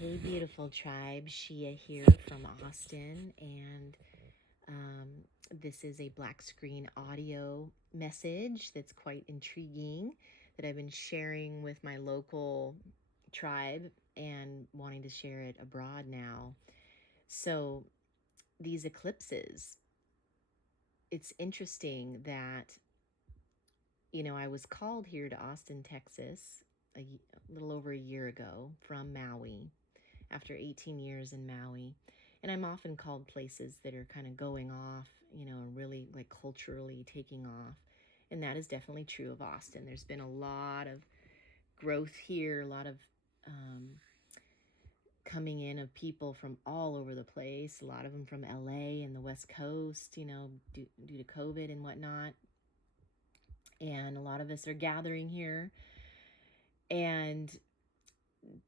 Hey, beautiful tribe. Sheea here from Austin, and this is a black screen audio message that's quite intriguing that I've been sharing with my local tribe and wanting to share it abroad now. So, these eclipses, it's interesting that, I was called here to Austin, Texas a little over a year ago from Maui after 18 years in Maui. And I'm often called places that are kind of going off, really like culturally taking off. And that is definitely true of Austin. There's been a lot of growth here, a lot of um, coming in of people from all over the place, a lot of them from LA and the West Coast, due to COVID and whatnot. And a lot of us are gathering here. And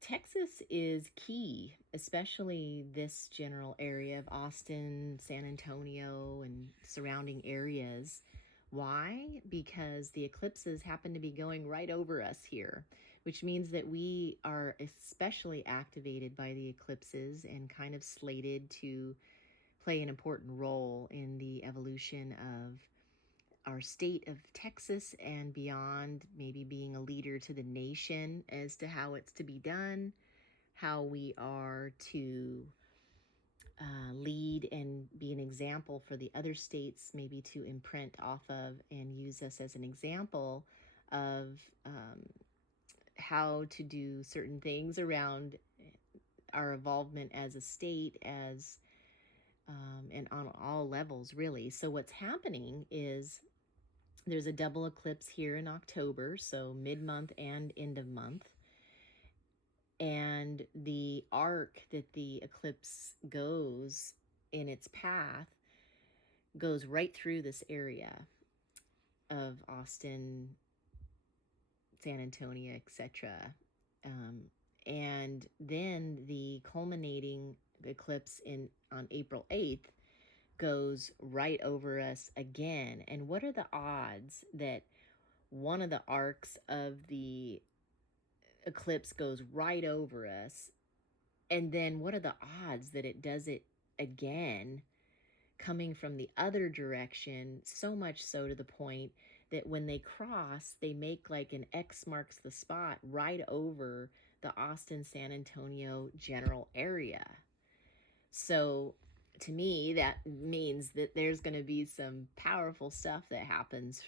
Texas is key, especially this general area of Austin, San Antonio, and surrounding areas. Why? Because the eclipses happen to be going right over us here, which means that we are especially activated by the eclipses and kind of slated to play an important role in the evolution of our state of Texas and beyond, maybe being a leader to the nation as to how it's to be done, how we are to lead and be an example for the other states, maybe to imprint off of and use us as an example of how to do certain things around our involvement as a state, as and on all levels, really. So what's happening is there's a double eclipse here in October, so mid-month and end of month. And the arc that the eclipse goes in its path goes right through this area of Austin, San Antonio, etc. And then the culminating eclipse on April 8th goes right over us again. And what are the odds that one of the arcs of the eclipse goes right over us? And then what are the odds that it does it again, coming from the other direction, so much so to the point that when they cross, they make like an X marks the spot right over the Austin, San Antonio general area. So to me, that means that there's going to be some powerful stuff that happens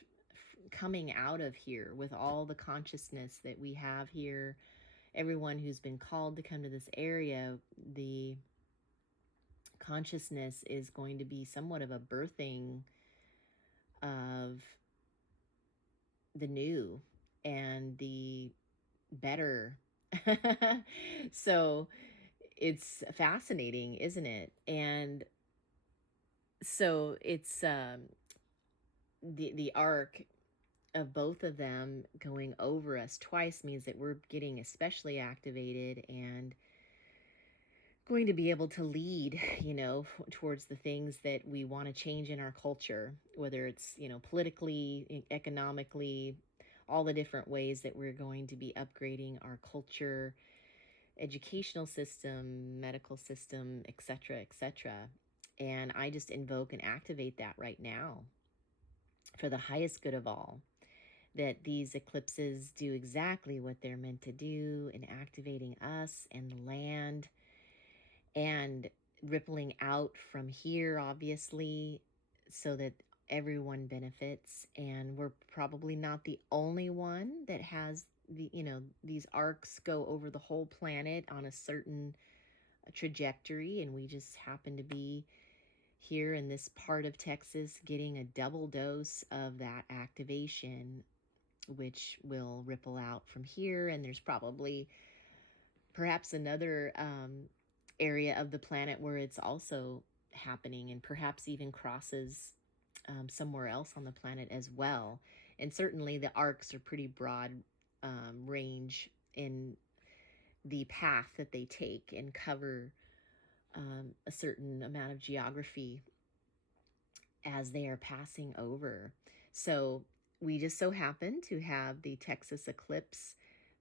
coming out of here with all the consciousness that we have here. Everyone who's been called to come to this area, the consciousness is going to be somewhat of a birthing of the new and the better. So it's fascinating, isn't it? And so it's the arc of both of them going over us twice means that we're getting especially activated and going to be able to lead, towards the things that we want to change in our culture, whether it's, politically, economically, all the different ways that we're going to be upgrading our culture, educational system, medical system, etc., etc. And I just invoke and activate that right now for the highest good of all, that these eclipses do exactly what they're meant to do in activating us and the land and rippling out from here, obviously, so that everyone benefits. And we're probably not the only one that has these arcs go over the whole planet on a certain trajectory, and we just happen to be here in this part of Texas getting a double dose of that activation, which will ripple out from here. And there's probably perhaps another area of the planet where it's also happening, and perhaps even crosses somewhere else on the planet as well. And certainly the arcs are pretty broad range in the path that they take and cover a certain amount of geography as they are passing over. So we just so happen to have the Texas Eclipse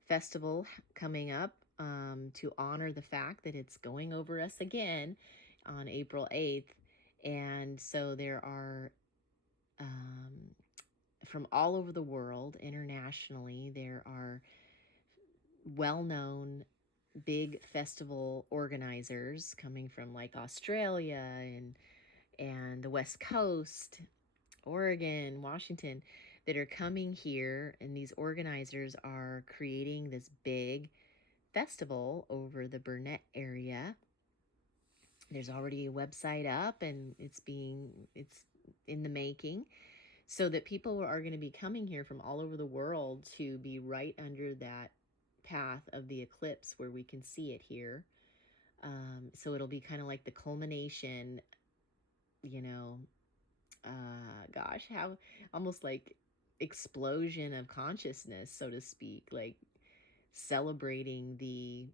Festival coming up to honor the fact that it's going over us again on April 8th. And so there are, um, from all over the world, internationally, there are well known big festival organizers coming from like Australia and the West Coast, Oregon, Washington, that are coming here, and these organizers are creating this big festival over the Burnett area. There's already a website up, and it's in the making, so that people are going to be coming here from all over the world to be right under that path of the eclipse where we can see it here. So it'll be kind of like the culmination, you know, gosh, how almost like explosion of consciousness, so to speak, like celebrating the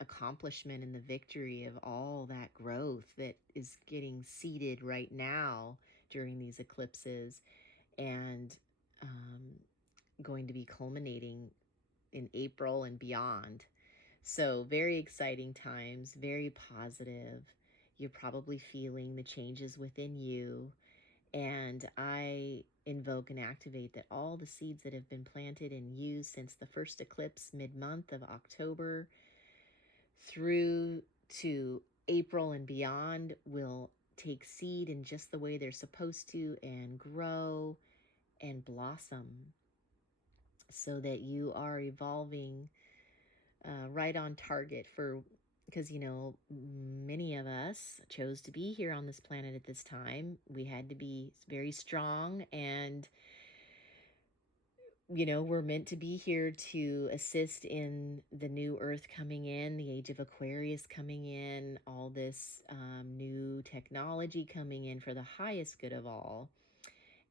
accomplishment and the victory of all that growth that is getting seeded right now during these eclipses, and going to be culminating in April and beyond. So, very exciting times, very positive. You're probably feeling the changes within you. And I invoke and activate that all the seeds that have been planted in you since the first eclipse mid-month of October through to April and beyond will take seed in just the way they're supposed to and grow and blossom, so that you are evolving right on target for, because many of us chose to be here on this planet at this time. We had to be very strong, and we're meant to be here to assist in the new earth coming in, the age of Aquarius coming in, all this new technology coming in for the highest good of all.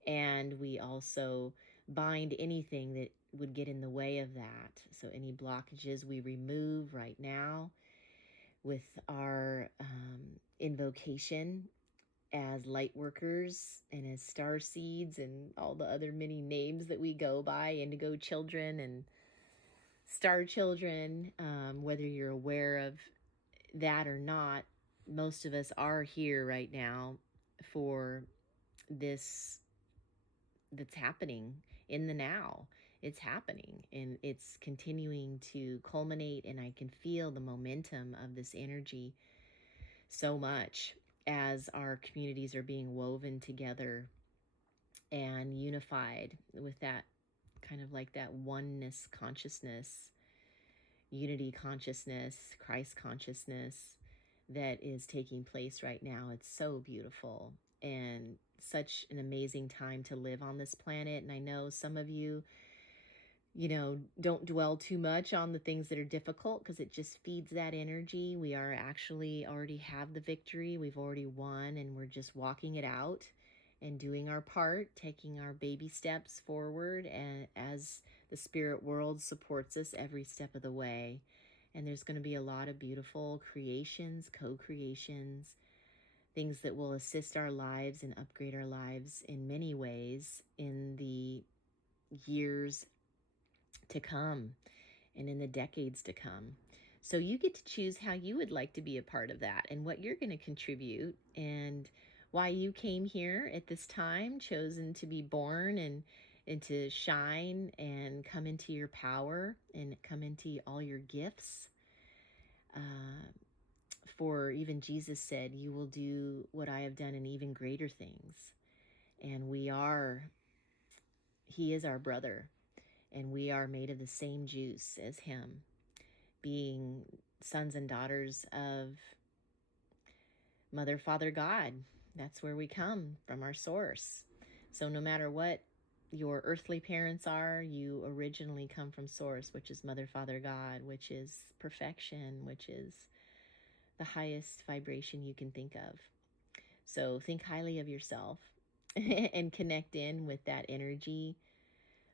And we also bind anything that would get in the way of that. So any blockages we remove right now with our invocation as light workers and as star seeds and all the other many names that we go by, indigo children and star children. Whether you're aware of that or not, most of us are here right now for this that's happening in the now. It's happening and it's continuing to culminate, and I can feel the momentum of this energy so much as our communities are being woven together and unified with that kind of like that oneness consciousness, unity consciousness, Christ consciousness that is taking place right now. It's so beautiful and such an amazing time to live on this planet. And I know some of you, don't dwell too much on the things that are difficult, because it just feeds that energy. We are actually already have the victory. We've already won, and we're just walking it out and doing our part, taking our baby steps forward, and as the spirit world supports us every step of the way. And there's going to be a lot of beautiful creations, co-creations, things that will assist our lives and upgrade our lives in many ways in the years to come and in the decades to come. So you get to choose how you would like to be a part of that and what you're going to contribute, and why you came here at this time, chosen to be born and to shine and come into your power and come into all your gifts. For even Jesus said, you will do what I have done and even greater things. And he is our brother, and we are made of the same juice as him, being sons and daughters of Mother, Father, God. That's where we come from, our source. So no matter what your earthly parents are, you originally come from source, which is Mother, Father, God, which is perfection, which is the highest vibration you can think of. So think highly of yourself and connect in with that energy.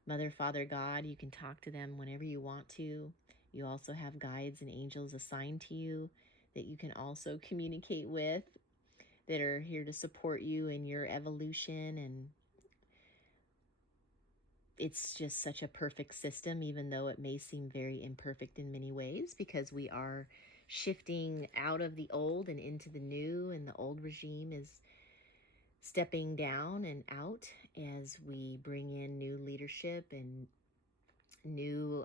Mother, Father, God, you can talk to them whenever you want to. You also have guides and angels assigned to you that you can also communicate with, that are here to support you in your evolution and it's just such a perfect system, even though it may seem very imperfect in many ways, because we are shifting out of the old and into the new, and the old regime is stepping down and out as we bring in new leadership and new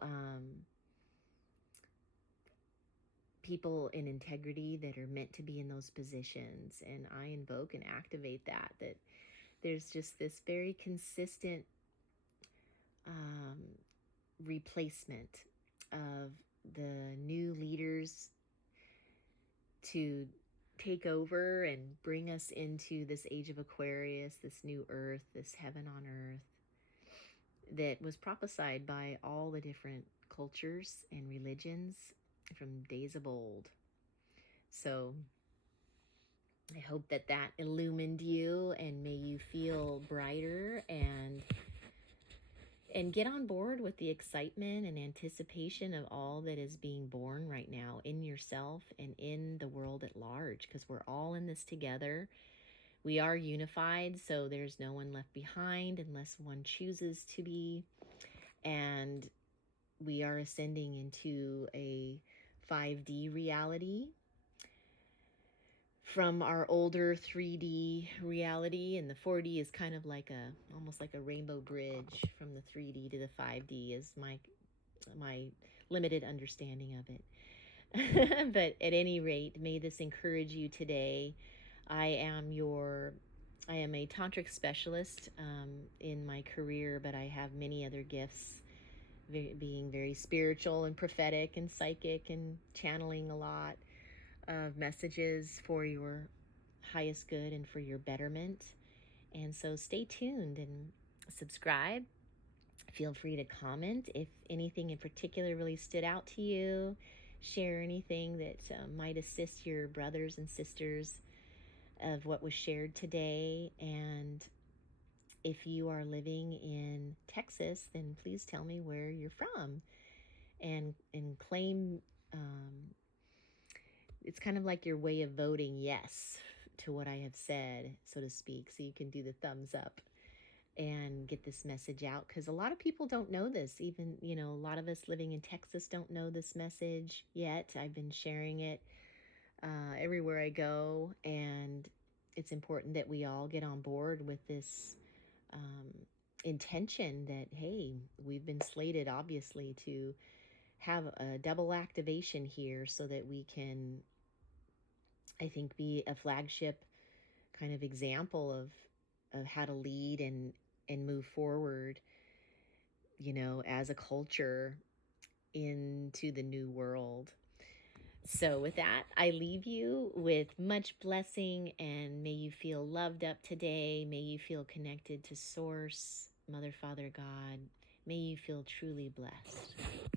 people in integrity that are meant to be in those positions. And I invoke and activate that there's just this very consistent replacement of the new leaders to take over and bring us into this age of Aquarius, this new earth, this heaven on earth that was prophesied by all the different cultures and religions from days of old. So I hope that illumined you, and may you feel brighter and get on board with the excitement and anticipation of all that is being born right now in yourself and in the world at large, because we're all in this together. We are unified, so there's no one left behind unless one chooses to be. And we are ascending into a 5D reality from our older 3D reality, and the 4D is kind of like almost like a rainbow bridge from the 3D to the 5D is my limited understanding of it. But at any rate, may this encourage you today. I am a tantric specialist in my career, but I have many other gifts, being very spiritual and prophetic and psychic and channeling a lot of messages for your highest good and for your betterment. And so stay tuned and subscribe. Feel free to comment if anything in particular really stood out to you. Share anything that might assist your brothers and sisters of what was shared today. And if you are living in Texas, then please tell me where you're from, and claim it's kind of like your way of voting yes to what I have said, so to speak. So you can do the thumbs up and get this message out, because a lot of people don't know this. Even, a lot of us living in Texas don't know this message yet. I've been sharing it everywhere I go, and it's important that we all get on board with this intention that, hey, we've been slated, obviously, to have a double activation here so that we can, I think, be a flagship kind of example of how to lead and move forward, as a culture into the new world. So with that, I leave you with much blessing, and may you feel loved up today. May you feel connected to Source, Mother, Father, God. May you feel truly blessed.